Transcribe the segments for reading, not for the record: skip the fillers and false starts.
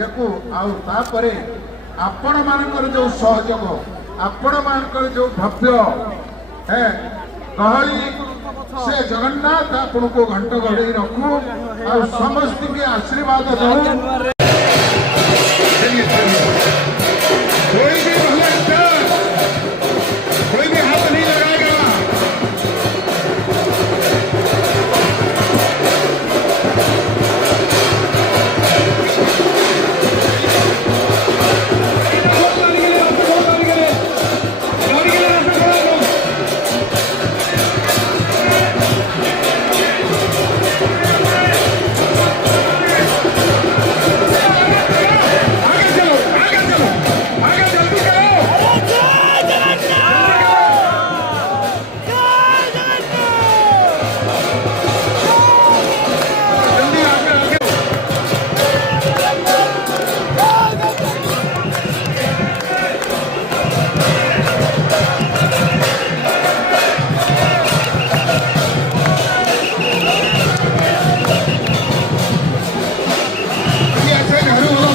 ୟାକୁ ଆଉ ତାପରେ आपण मानकर जो सहयोग आपण मानकर जो भव्य है गहली से जगन्नाथ आपण को घंट गढ़ी रखू और समस्त के आशीर्वाद दो। कोई भी हाथ नहीं लगाएगा।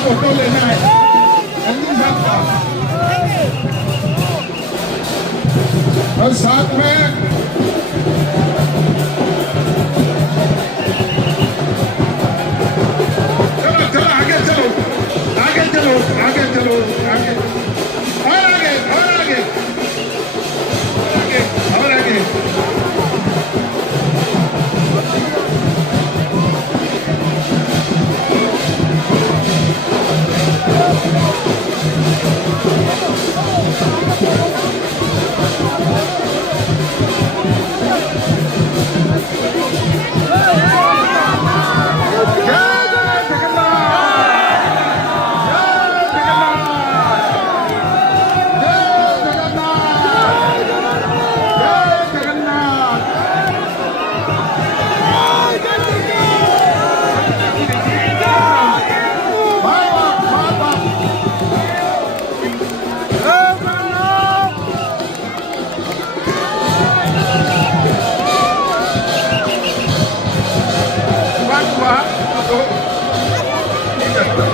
फोटो लेना है और साथ में चलो चलो आगे चलो आगे चलो आगे चलो आगे और आगे और आगे आगे और आगे।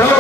No.